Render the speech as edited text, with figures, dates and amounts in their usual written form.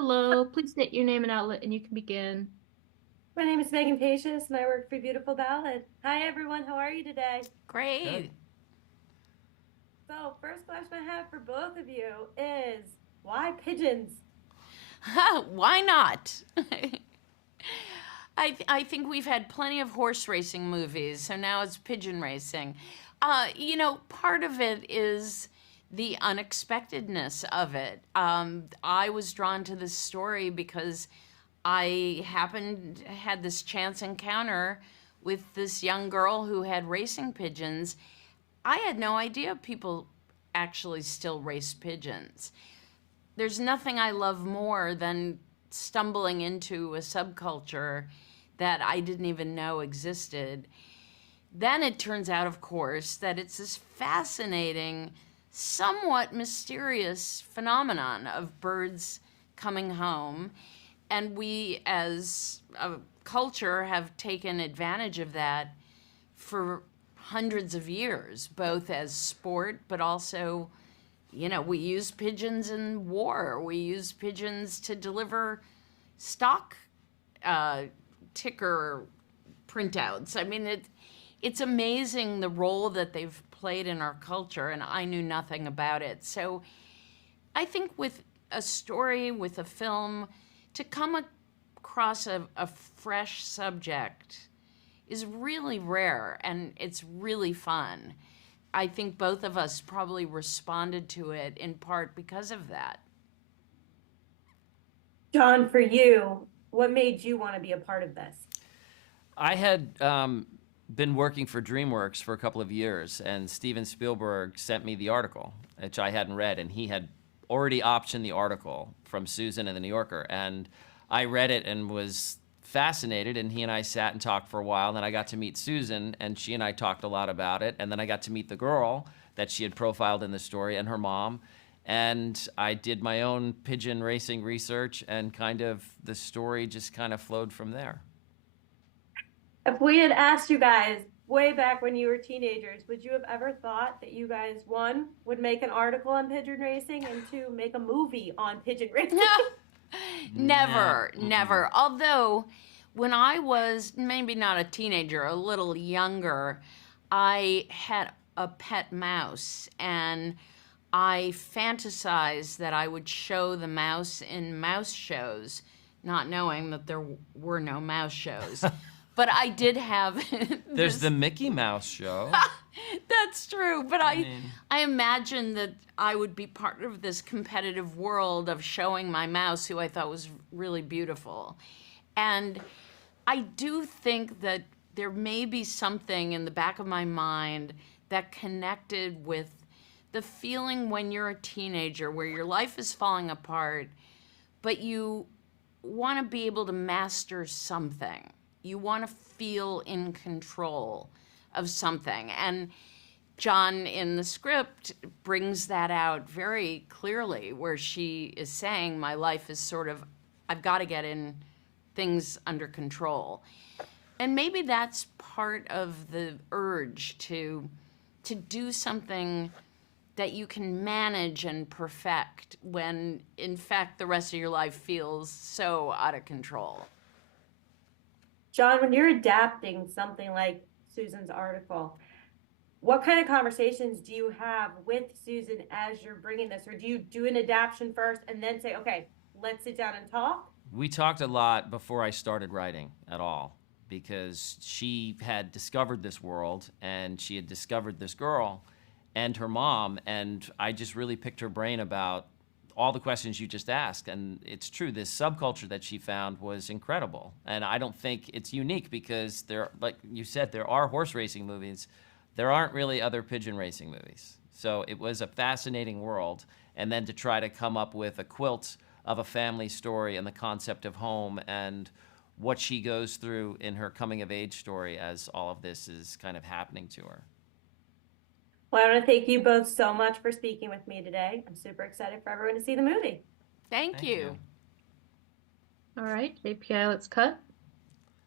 Hello, please state your name and outlet and you can begin. My name is Megan Pacious and I work for Beautiful Ballad. Hi everyone, how are you today? Great. Good. So, first question I have for both of you is why pigeons? Why not? I think we've had plenty of horse racing movies, so now it's pigeon racing. Part of it is the unexpectedness of it. I was drawn to this story because I had this chance encounter with this young girl who had racing pigeons. I had no idea people actually still race pigeons. There's nothing I love more than stumbling into a subculture that I didn't even know existed. Then it turns out, of course, that it's this fascinating, somewhat mysterious phenomenon of birds coming home. And we, as a culture, have taken advantage of that for hundreds of years, both as sport, but also, we use pigeons in war. We use pigeons to deliver stock ticker printouts. I mean, it's amazing the role that they've played in our culture, and I knew nothing about it. So I think with a story, with a film, to come across a fresh subject is really rare and it's really fun. I think both of us probably responded to it in part because of that. John, for you, what made you want to be a part of this? I had been working for DreamWorks for a couple of years, and Steven Spielberg sent me the article, which I hadn't read, and he had already optioned the article from Susan in the New Yorker, and I read it and was fascinated, and he and I sat and talked for a while, and then I got to meet Susan, and she and I talked a lot about it, and then I got to meet the girl that she had profiled in the story and her mom, and I did my own pigeon racing research, and kind of the story just kind of flowed from there. If we had asked you guys way back when you were teenagers, would you have ever thought that you guys, one, would make an article on pigeon racing and two, make a movie on pigeon racing? No. Never, never. Although, when I was maybe not a teenager, a little younger, I had a pet mouse and I fantasized that I would show the mouse in mouse shows, not knowing that there were no mouse shows. But I did have There's this. the Mickey Mouse show. That's true, but I mean- I imagined that I would be part of this competitive world of showing my mouse, who I thought was really beautiful. And I do think that there may be something in the back of my mind that connected with the feeling when you're a teenager where your life is falling apart, but you want to be able to master something. You want to feel in control of something. And John in the script brings that out very clearly, where she is saying, my life is sort of, I've got to get in things under control. And maybe that's part of the urge to do something that you can manage and perfect when in fact the rest of your life feels so out of control. John, when you're adapting something like Susan's article, what kind of conversations do you have with Susan as you're bringing this? Or do you do an adaptation first and then say, okay, let's sit down and talk? We talked a lot before I started writing at all, because she had discovered this world and she had discovered this girl and her mom, and I just really picked her brain about all the questions you just asked. And it's true, this subculture that she found was incredible. And I don't think it's unique because there, like you said, there are horse racing movies. There aren't really other pigeon racing movies. So it was a fascinating world. And then to try to come up with a quilt of a family story and the concept of home and what she goes through in her coming of age story as all of this is kind of happening to her. Well, I want to thank you both so much for speaking with me today. I'm super excited for everyone to see the movie. Thank Thank you. you. All right, API, let's cut.